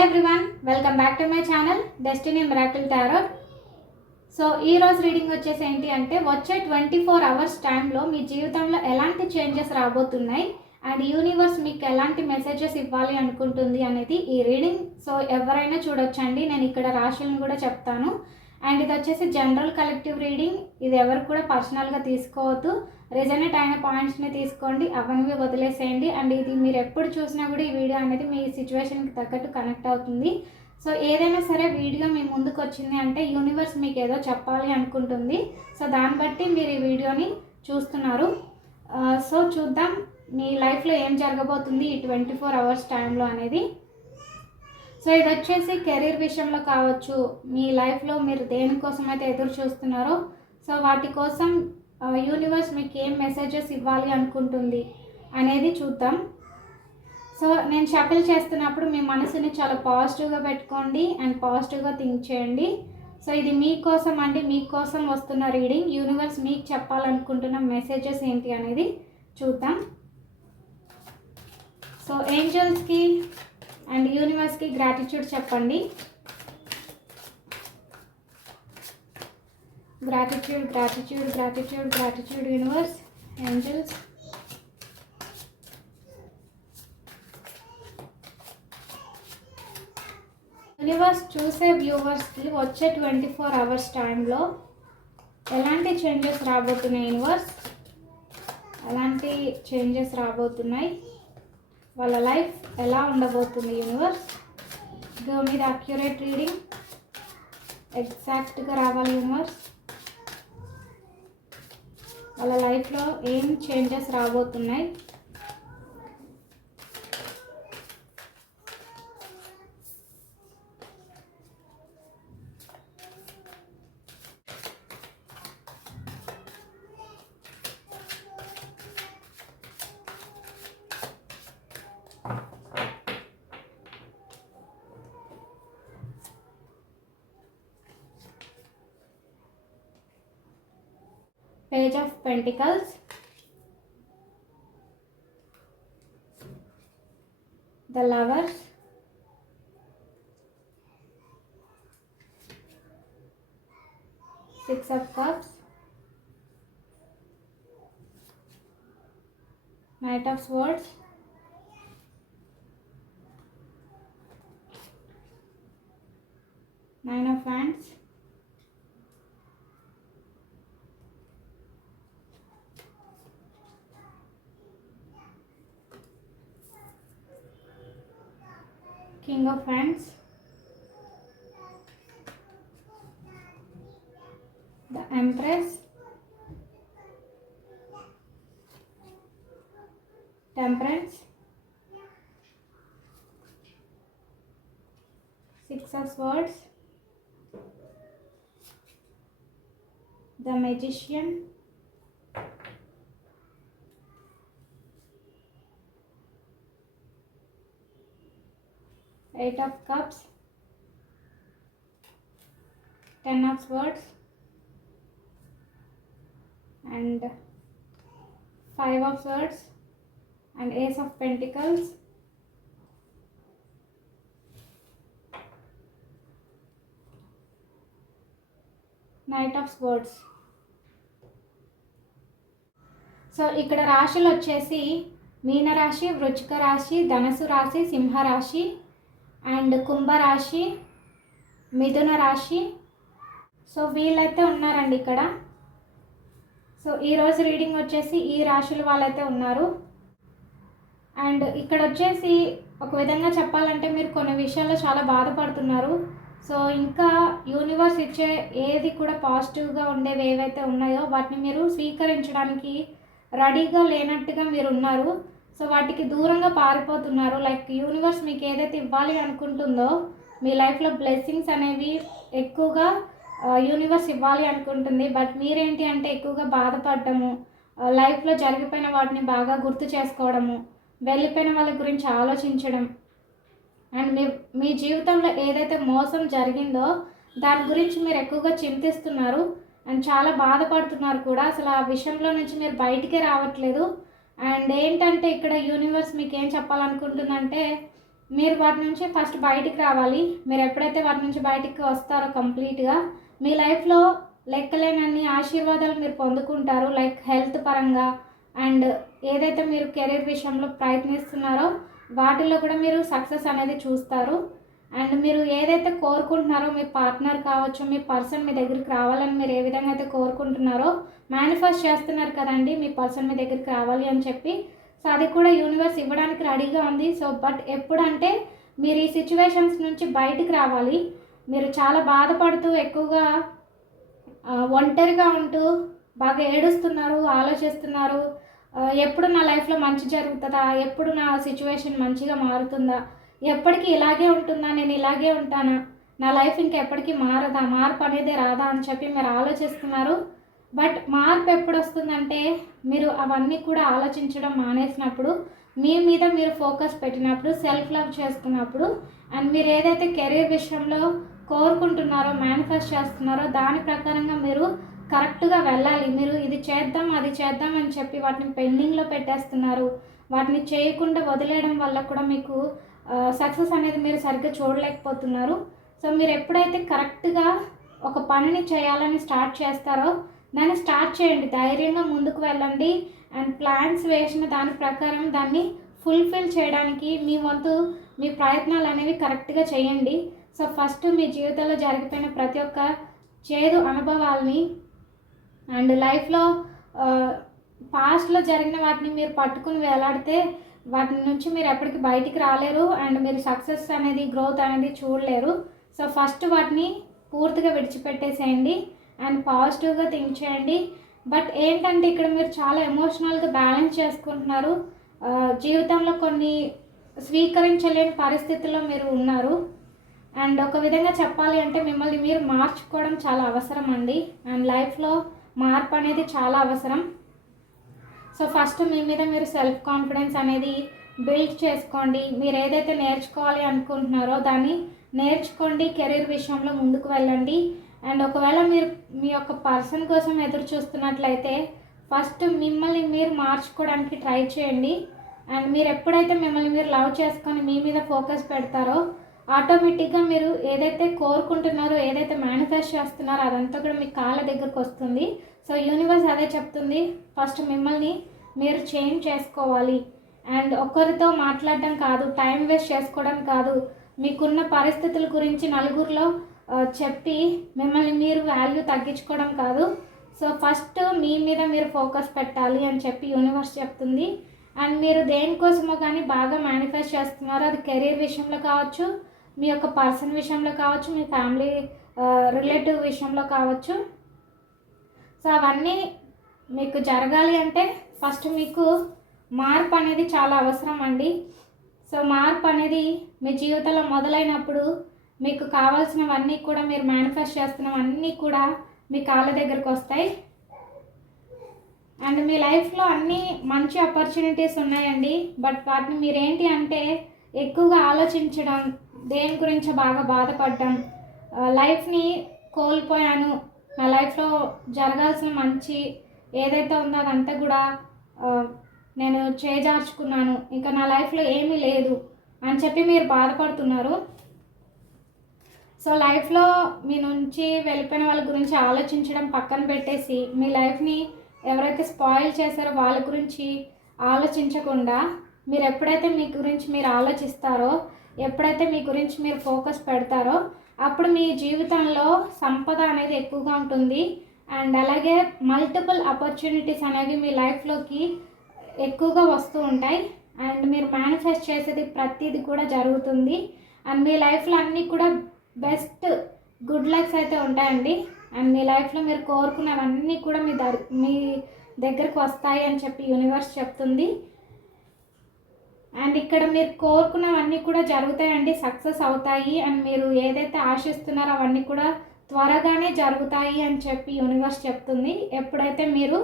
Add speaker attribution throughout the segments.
Speaker 1: Hello everyone welcome back to my channel destiny miracle tarot so ఈ రోజు reading వచ్చేసి ఏంటి అంటే వచ్చే ట్వంటీ ఫోర్ అవర్స్ టైంలో మీ జీవితంలో ఎలాంటి చేంజెస్ రాబోతున్నాయి? అండ్ యూనివర్స్ మీకు ఎలాంటి మెసేజెస్ ఇవ్వాలి అనుకుంటుంది అనేది ఈ రీడింగ్ సో ఎవరైనా చూడొచ్చండి నేను ఇక్కడ రాశులను కూడా చెప్తాను. అండ్ ఇది వచ్చేసి జనరల్ కలెక్టివ్ రీడింగ్ ఇది ఎవరు కూడా పర్సనల్గా తీసుకోవద్దు. రిజనేట్ అయిన పాయింట్స్ని తీసుకోండి అవన్నీ వదిలేసేయండి. అండ్ ఇది మీరు ఎప్పుడు చూసినా కూడా ఈ వీడియో అనేది మీ సిచ్యువేషన్కి తగ్గట్టు కనెక్ట్ అవుతుంది. సో ఏదైనా సరే వీడియో మీ ముందుకు వచ్చింది అంటే యూనివర్స్ మీకు ఏదో చెప్పాలి అనుకుంటుంది. సో దాన్ని బట్టి మీరు ఈ వీడియోని చూస్తున్నారు. సో చూద్దాం మీ లైఫ్లో ఏం జరగబోతుంది ఈ ట్వంటీ ఫోర్ అవర్స్ టైంలో అనేది. సో ఇది వచ్చేసి కెరీర్ విషయంలో కావచ్చు మీ లైఫ్లో మీరు దేనికోసం అయితే ఎదురు చూస్తున్నారో సో వాటి కోసం యూనివర్స్ మీకు ఏం మెసేజెస్ ఇవ్వాలి అనుకుంటుంది అనేది చూద్దాం. సో నేను షఫల్ చేస్తున్నప్పుడు మీ మనసుని చాలా పాజిటివ్గా పెట్టుకోండి అండ్ పాజిటివ్గా థింక్ చేయండి. సో ఇది మీకోసం అండి మీకోసం వస్తున్న రీడింగ్ యూనివర్స్ మీకు చెప్పాలనుకుంటున్న మెసేజెస్ ఏంటి అనేది చూద్దాం. సో ఏంజల్స్కి అండ్ యూనివర్స్కి గ్రాటిట్యూడ్ చెప్పండి. Gratitude gratitude gratitude gratitude universe angels universe చూసే వ్యూవర్స్కి వచ్చే ట్వంటీ ఫోర్ అవర్స్ టైంలో ఎలాంటి చేంజెస్ రాబోతున్నాయి యూనివర్స్ ఎలాంటి చేంజెస్ రాబోతున్నాయి? వాళ్ళ లైఫ్ ఎలా ఉండబోతుంది యూనివర్స్ గివ్ మీద అక్యురేట్ రీడింగ్ ఎగ్జాక్ట్గా రావాలి యూనివర్స్ వాళ్ళ లైఫ్లో ఏం చేంజెస్ రాబోతున్నాయి? Page of Pentacles, the Lovers, Six of Cups, Knight of Swords, Nine of Wands, Of Wands, the Empress, Temperance, Six of Swords, the Magician, eight of cups ten of words and five of words and ace of pentacles knight of words so ఇక్కడ రాశులు వచ్చేసి మీనరాశి వృచ్చిక రాశి ధనసు రాశి సింహరాశి and కుంభరాశి మిథున రాశి. సో వీళ్ళైతే ఉన్నారండి ఇక్కడ. సో ఈరోజు రీడింగ్ వచ్చేసి ఈ రాశుల వాళ్ళైతే ఉన్నారు. అండ్ ఇక్కడ వచ్చేసి ఒక విధంగా చెప్పాలంటే మీరు కొన్ని విషయాల్లో చాలా బాధపడుతున్నారు. సో ఇంకా యూనివర్స్ ఇచ్చే ఏది కూడా పాజిటివ్గా ఉండేవి ఏవైతే ఉన్నాయో వాటిని మీరు స్వీకరించడానికి రెడీగా లేనట్టుగా మీరు ఉన్నారు. సో వాటికి దూరంగా పారిపోతున్నారు. లైక్ యూనివర్స్ మీకు ఏదైతే ఇవ్వాలి అనుకుంటుందో మీ లైఫ్లో బ్లెస్సింగ్స్ అనేవి ఎక్కువగా యూనివర్స్ ఇవ్వాలి అనుకుంటుంది. బట్ మీరేంటి అంటే ఎక్కువగా బాధపడటము లైఫ్లో జరిగిపోయిన వాటిని బాగా గుర్తు చేసుకోవడము వెళ్ళిపోయిన వాళ్ళ గురించి ఆలోచించడం. అండ్ మీ మీ జీవితంలో ఏదైతే మోసం జరిగిందో దాని గురించి మీరు ఎక్కువగా చింతిస్తున్నారు. అండ్ చాలా బాధపడుతున్నారు కూడా. అసలు ఆ విషయంలో నుంచి మీరు బయటికే రావట్లేదు. అండ్ ఏంటంటే ఇక్కడ యూనివర్స్ మీకు ఏం చెప్పాలనుకుంటుందంటే మీరు వాటి నుంచి ఫస్ట్ బయటికి రావాలి. మీరు ఎప్పుడైతే వాటి నుంచి బయటికి వస్తారో కంప్లీట్గా మీ లైఫ్లో లెక్కలేనన్ని ఆశీర్వాదాలు మీరు పొందుకుంటారు. లైక్ హెల్త్ పరంగా అండ్ ఏదైతే మీరు కెరీర్ విషయంలో ప్రయత్నిస్తున్నారో వాటిలో కూడా మీరు సక్సెస్ అనేది చూస్తారు. అండ్ మీరు ఏదైతే కోరుకుంటున్నారో మీ పార్ట్నర్ కావచ్చు మీ పర్సన్ మీ దగ్గరికి రావాలని మీరు ఏ విధంగా అయితే కోరుకుంటున్నారో మేనిఫెస్ట్ చేస్తున్నారు కదండి మీ పర్సన్ మీ దగ్గరికి రావాలి అని చెప్పి. సో అది కూడా యూనివర్స్ ఇవ్వడానికి రెడీగా ఉంది. సో బట్ ఎప్పుడంటే మీరు ఈ సిచ్యువేషన్స్ నుంచి బయటికి రావాలి. మీరు చాలా బాధపడుతూ ఎక్కువగా ఒంటరిగా ఉంటూ బాగా ఏడుస్తున్నారు ఆలోచిస్తున్నారు. ఎప్పుడు నా లైఫ్లో మంచి జరుగుతుందా? ఎప్పుడు నా సిచ్యువేషన్ మంచిగా మారుతుందా? ఎప్పటికీ ఇలాగే ఉంటుందా? నేను ఇలాగే ఉంటానా? నా లైఫ్ ఇంకెప్పటికీ మారదా? మార్పు అనేది రాదా అని చెప్పి మీరు ఆలోచిస్తున్నారు. బట్ మార్పు ఎప్పుడు వస్తుందంటే మీరు అవన్నీ కూడా ఆలోచించడం మానేసినప్పుడు మీ మీద మీరు ఫోకస్ పెట్టినప్పుడు సెల్ఫ్ లవ్ చేసుకున్నప్పుడు అండ్ మీరు ఏదైతే కెరీర్ విషయంలో కోరుకుంటున్నారో మేనిఫెస్ట్ చేస్తున్నారో దాని ప్రకారంగా మీరు కరెక్ట్గా వెళ్ళాలి. మీరు ఇది చేద్దాం అది చేద్దాం అని చెప్పి వాటిని పెండింగ్లో పెట్టేస్తున్నారు. వాటిని చేయకుండా వదిలేయడం వల్ల కూడా మీకు సక్సెస్ అనేది మీరు సరిగ్గా చూడలేకపోతున్నారు. సో మీరు ఎప్పుడైతే కరెక్ట్గా ఒక పనిని చేయాలని స్టార్ట్ చేస్తారో దాన్ని స్టార్ట్ చేయండి. ధైర్యంగా ముందుకు వెళ్ళండి. అండ్ ప్లాన్స్ వేసిన దాని ప్రకారం దాన్ని ఫుల్ఫిల్ చేయడానికి మీ వంతు మీ ప్రయత్నాలు అనేవి కరెక్ట్గా చేయండి. సో ఫస్ట్ మీ జీవితంలో జరిగిపోయిన ప్రతి ఒక్క చేదు అనుభవాల్ని అండ్ లైఫ్లో పాస్ట్లో జరిగిన వాటిని మీరు పట్టుకుని వేలాడితే వాటి నుంచి మీరు ఎప్పటికీ బయటికి రాలేరు అండ్ మీరు సక్సెస్ అనేది గ్రోత్ అనేది చూడలేరు. సో ఫస్ట్ వాటిని పూర్తిగా విడిచిపెట్టేసేయండి అండ్ పాజిటివ్గా థింక్ చేయండి. బట్ ఏంటంటే ఇక్కడ మీరు చాలా ఎమోషనల్గా బ్యాలెన్స్ చేసుకుంటున్నారు. జీవితంలో కొన్ని స్వీకరించలేని పరిస్థితుల్లో మీరు ఉన్నారు. అండ్ ఒక విధంగా చెప్పాలి అంటే మిమ్మల్ని మీరు మార్చుకోవడం చాలా అవసరం అండి. అండ్ లైఫ్లో మార్పు అనేది చాలా అవసరం. సో ఫస్ట్ మీ మీద మీరు సెల్ఫ్ కాన్ఫిడెన్స్ అనేది బిల్డ్ చేసుకోండి. మీరు ఏదైతే నేర్చుకోవాలి అనుకుంటున్నారో దాన్ని నేర్చుకోండి. కెరీర్ విషయంలో ముందుకు వెళ్ళండి. అండ్ ఒకవేళ మీరు మీ యొక్క పర్సన్ కోసం ఎదురు చూస్తున్నట్లయితే ఫస్ట్ మిమ్మల్ని మీరు మార్చుకోవడానికి ట్రై చేయండి. అండ్ మీరు ఎప్పుడైతే మిమ్మల్ని మీరు లవ్ చేసుకొని మీ మీద ఫోకస్ పెడతారో ఆటోమేటిక్గా మీరు ఏదైతే కోరుకుంటున్నారో ఏదైతే మేనిఫెస్ట్ చేస్తున్నారో అదంతా కూడా మీ కాళ్ళ దగ్గరకు వస్తుంది. సో యూనివర్స్ అదే చెప్తుంది. ఫస్ట్ మిమ్మల్ని మీరు చేంజ్ చేసుకోవాలి. అండ్ ఒక్కరితో మాట్లాడడం కాదు టైం వేస్ట్ చేసుకోవడం కాదు. మీకున్న పరిస్థితుల గురించి నలుగురిలో చెప్పి మిమ్మల్ని మీరు వాల్యూ తగ్గించుకోవడం కాదు. సో ఫస్ట్ మీ మీద మీరు ఫోకస్ పెట్టాలి అని చెప్పి యూనివర్స్ చెప్తుంది. అండ్ మీరు దేనికోసమో కానీ బాగా మేనిఫెస్ట్ చేస్తున్నారు అది కెరీర్ విషయంలో కావచ్చు మీ యొక్క పర్సన్ విషయంలో కావచ్చు మీ ఫ్యామిలీ రిలేటివ్ విషయంలో కావచ్చు. సో అవన్నీ మీకు జరగాలి అంటే ఫస్ట్ మీకు మార్పు అనేది చాలా అవసరం అండి. సో మార్పు అనేది మీ జీవితంలో మొదలైనప్పుడు మీకు కావాల్సినవన్నీ కూడా మీరు మేనిఫెస్ట్ చేస్తున్నవన్నీ కూడా మీ కాళ్ళ దగ్గరకు వస్తాయి. అండ్ మీ లైఫ్లో అన్నీ మంచి ఆపర్చునిటీస్ ఉన్నాయండి. బట్ వాటిని మీరేంటి అంటే ఎక్కువగా ఆలోచించడం దేని గురించి బాగా బాధపడ్డం. లైఫ్ని కోల్పోయాను. నా లైఫ్లో జరగాల్సిన మంచి ఏదైతే ఉందో అదంతా కూడా నేను చేజార్చుకున్నాను. ఇంకా నా లైఫ్లో ఏమీ లేదు అని చెప్పి మీరు బాధపడుతున్నారు. సో లైఫ్లో మీ నుంచి వెళ్ళిపోయిన వాళ్ళ గురించి ఆలోచించడం పక్కన పెట్టేసి మీ లైఫ్ని ఎవరైతే స్పాయిల్ చేశారో వాళ్ళ గురించి ఆలోచించకుండా మీరు ఎప్పుడైతే మీ గురించి మీరు ఆలోచిస్తారో ఎప్పుడైతే మీ గురించి మీరు ఫోకస్ పెడతారో అప్పుడు మీ జీవితంలో సంపద అనేది ఎక్కువగా ఉంటుంది. అండ్ అలాగే మల్టిపుల్ ఆపర్చునిటీస్ అనేవి మీ లైఫ్లోకి ఎక్కువగా వస్తూ ఉంటాయి. అండ్ మీరు మేనిఫెస్ట్ చేసేది ప్రతిది కూడా జరుగుతుంది. అండ్ మీ లైఫ్లో అన్నీ కూడా బెస్ట్ గుడ్ లక్స్ అయితే ఉంటాయండి. అండ్ మీ లైఫ్లో మీరు కోరుకున్నవన్నీ కూడా మీ దర్ మీ దగ్గరకు వస్తాయి అని చెప్పి యూనివర్స్ చెప్తుంది. అండ్ ఇక్కడ మీరు కోరుకున్నవన్నీ కూడా జరుగుతాయండి సక్సెస్ అవుతాయి. అండ్ మీరు ఏదైతే ఆశిస్తున్నారో అవన్నీ కూడా త్వరగానే జరుగుతాయి అని చెప్పి యూనివర్స్ చెప్తుంది. ఎప్పుడైతే మీరు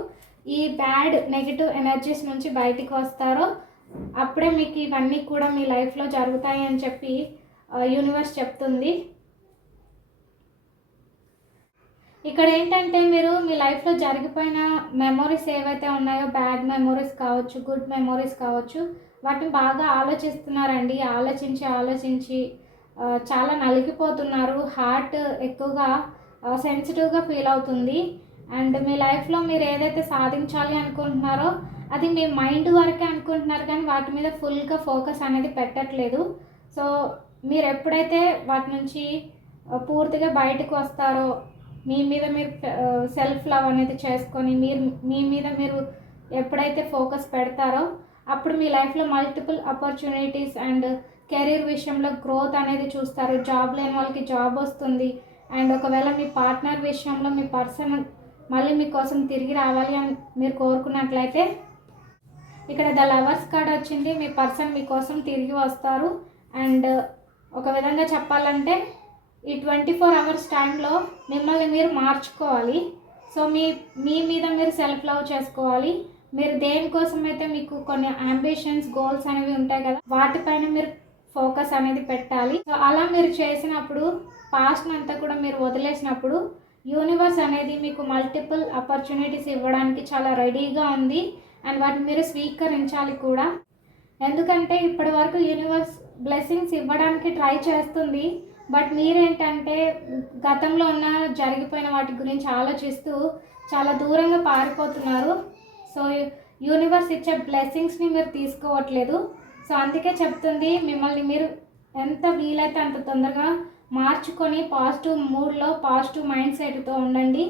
Speaker 1: ఈ బ్యాడ్ నెగిటివ్ ఎనర్జీస్ నుంచి బయటికి వస్తారో అప్పుడే మీకు ఇవన్నీ కూడా మీ లైఫ్లో జరుగుతాయి అని చెప్పి యూనివర్స్ చెప్తుంది. ఇక్కడ ఏంటంటే మీరు మీ లైఫ్లో జరిగిపోయిన మెమొరీస్ ఏవైతే ఉన్నాయో బ్యాడ్ మెమొరీస్ కావచ్చు గుడ్ మెమొరీస్ కావచ్చు వాటిని బాగా ఆలోచిస్తున్నారండి. ఆలోచించి ఆలోచించి చాలా నలిగిపోతున్నారు. హార్ట్ ఎక్కువగా సెన్సిటివ్గా ఫీల్ అవుతుంది. అండ్ మీ లైఫ్లో మీరు ఏదైతే సాధించాలి అనుకుంటున్నారో అది మీ మైండ్ వరకే అనుకుంటున్నారు కానీ వాటి మీద ఫుల్గా ఫోకస్ అనేది పెట్టట్లేదు. సో మీరు ఎప్పుడైతే వాటి నుంచి పూర్తిగా బయటకు వస్తారో మీ మీద మీరు సెల్ఫ్ లవ్ అనేది చేసుకొని మీరు మీ మీద మీరు ఎప్పుడైతే ఫోకస్ పెడతారో అప్పుడు మీ లైఫ్లో మల్టిపుల్ ఆపర్చునిటీస్ అండ్ కెరీర్ విషయంలో గ్రోత్ అనేది చూస్తారు. జాబ్ లేని వాళ్ళకి జాబ్ వస్తుంది. అండ్ ఒకవేళ మీ పార్ట్నర్ విషయంలో మీ పర్సన్ మళ్ళీ మీకోసం తిరిగి రావాలి అని మీరు కోరుకున్నట్లయితే ఇక్కడ ద లవర్స్ కార్డ్ వచ్చింది. మీ పర్సన్ మీకోసం తిరిగి వస్తారు. అండ్ ఒక విధంగా చెప్పాలంటే ఈ ట్వంటీ ఫోర్ అవర్స్ టైంలో మిమ్మల్ని మీరు మార్చుకోవాలి. సో మీ మీ మీద మీరు సెల్ఫ్ లవ్ చేసుకోవాలి. మీరు దేనికోసం అయితే మీకు కొన్ని అంబిషన్స్ గోల్స్ అనేవి ఉంటాయి కదా వాటిపైన మీరు ఫోకస్ అనేది పెట్టాలి. సో అలా మీరు చేసినప్పుడు పాస్ట్ అంతా కూడా మీరు వదిలేసినప్పుడు యూనివర్స్ అనేది మీకు మల్టిపుల్ ఆపర్చునిటీస్ ఇవ్వడానికి చాలా రెడీగా ఉంది. అండ్ వాటిని మీరు స్వీకరించాలి కూడా. ఎందుకంటే ఇప్పటి వరకు యూనివర్స్ బ్లెస్సింగ్స్ ఇవ్వడానికి ట్రై చేస్తుంది. బట్ మీరేంటంటే గతంలో ఉన్న జరిగిపోయిన వాటి గురించి ఆలోచిస్తూ చాలా దూరంగా పారిపోతున్నారు. సో యూనివర్స్ ఇచ్చే బ్లెస్సింగ్స్ని మీరు తీసుకోవట్లేదు. సో అందుకే చెప్తుంది మిమ్మల్ని మీరు ఎంత వీలైతే అంత తొందరగా మార్చుకొని పాజిటివ్ మూడ్లో పాజిటివ్ మైండ్ సెట్తో ఉండండి.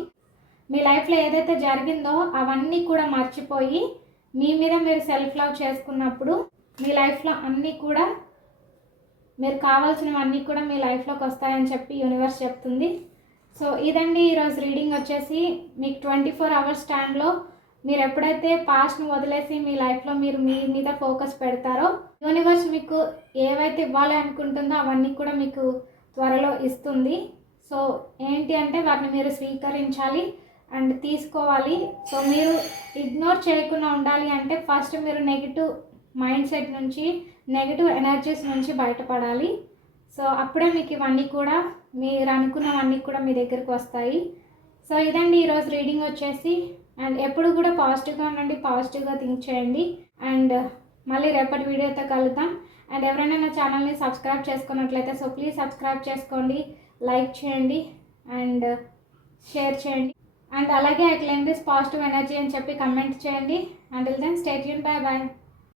Speaker 1: మీ లైఫ్లో ఏదైతే జరిగిందో అవన్నీ కూడా మర్చిపోయి మీ మీద మీరు సెల్ఫ్ లవ్ చేసుకున్నప్పుడు మీ లైఫ్లో అన్నీ కూడా మీరు కావాల్సినవన్నీ కూడా మీ లైఫ్లోకి వస్తాయని చెప్పి యూనివర్స్ చెప్తుంది. సో ఇదండి ఈరోజు రీడింగ్ వచ్చేసి మీకు ట్వంటీ ఫోర్ అవర్స్ టైంలో మీరు ఎప్పుడైతే పాస్ట్ని వదిలేసి మీ లైఫ్లో మీరు మీ మీద ఫోకస్ పెడతారో యూనివర్స్ మీకు ఏవైతే ఇవ్వాలి అనుకుంటుందో అవన్నీ కూడా మీకు త్వరలో ఇస్తుంది. సో ఏంటి అంటే వాటిని మీరు స్వీకరించాలి అండ్ తీసుకోవాలి. సో మీరు ఇగ్నోర్ చేయకుండా ఉండాలి అంటే ఫస్ట్ మీరు నెగిటివ్ మైండ్ సెట్ నుంచి నెగిటివ్ ఎనర్జీస్ నుంచి బయటపడాలి. సో అప్పుడే మీకు ఇవన్నీ కూడా మీరు అనుకున్నవన్నీ కూడా మీ దగ్గరకు వస్తాయి. సో ఇదండి ఈరోజు రీడింగ్ వచ్చేసి. అండ్ ఎప్పుడు కూడా పాజిటివ్గా ఉండండి పాజిటివ్గా థింక్ చేయండి. అండ్ మళ్ళీ రేపటి వీడియోతో కలుద్దాం. అండ్ ఎవరైనా నా ఛానల్ని సబ్స్క్రైబ్ చేసుకున్నట్లయితే సో ప్లీజ్ సబ్స్క్రైబ్ చేసుకోండి లైక్ చేయండి అండ్ షేర్ చేయండి. అండ్ అలాగే I claim this positive energy అని చెప్పి కమెంట్ చేయండి. అండ్ దెన్ స్టేట్ యూన్ బాయ్ బాయ్